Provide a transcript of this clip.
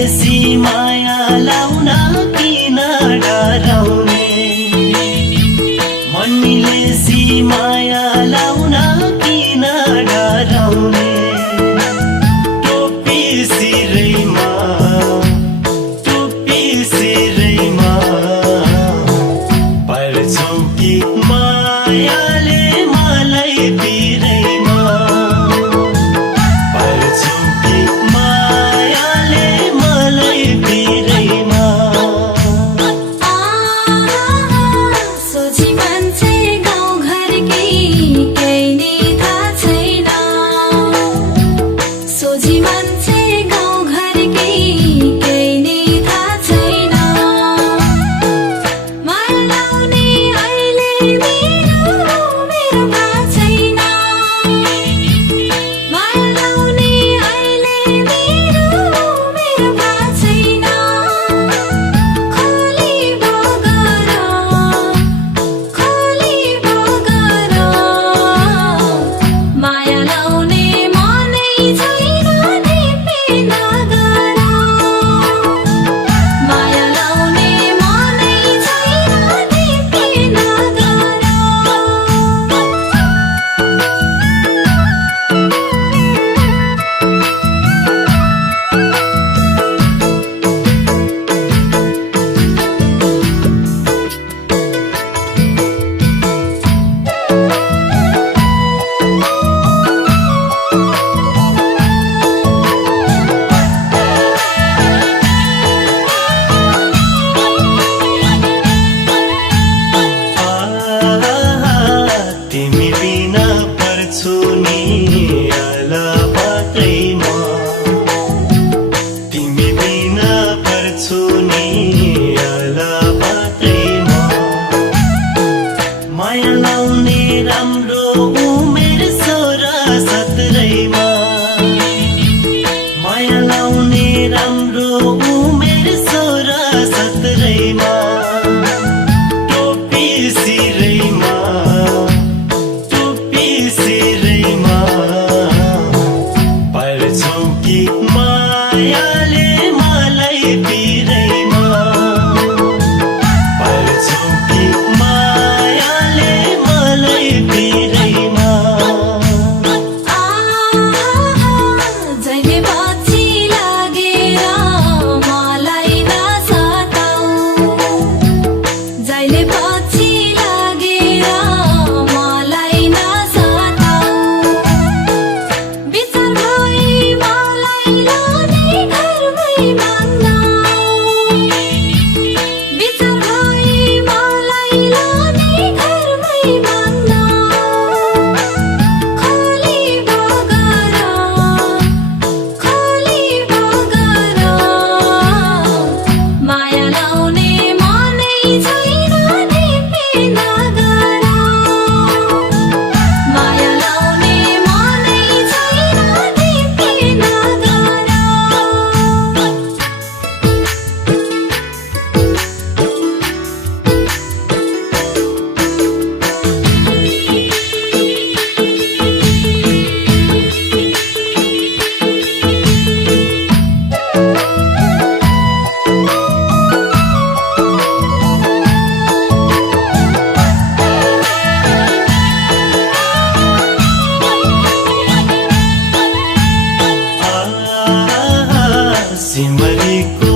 मनिलेसी माया लाउन किन डराउने मनिलेसी माया लाउन किन डराउने टोपी सिरैमा पर्छौ कि मायाले मलाई पिरैमा पर्छौ कि मायाले मलाई पिरैमा सोची मान्छे गाउँघरकै केही नि थाहा छैन सोची मान्छे गाउँघरकै केही नि थाहा छैन माया लाउने अहिले मेरो थाहा छैन माया लाउने अहिले मेरो थाहा छैन खोली बगर माया लाउने मनै छैन ढिपे नगर माया लाउने मनै छैन ढिपे नगर तिमी बिना पर्छु नि अलपत्रैमा तिमी बिना पर्छु नि अलपत्रैमा माया लाउने राम्रो उमेर 16-17 माया लाउने राम्रो उमेर 16-17 टोपी सिरैमा पर्छौ कि मायाले मलाई पिरैमा पर्छौ कि मायाले मलाई पिरैमा जहिले पछि लागेर मलाई नसताऊ जहिले पछि लागेर मलाई नसताऊ विचार भई मलाई लाने घरमै माग्न विचार भई मलाई लाने घरमै माग्न खोली बगर माया लाउने मनै छैन ढिपे नगर माया लाउने मनै छैन ढिपे नगर सिमरीको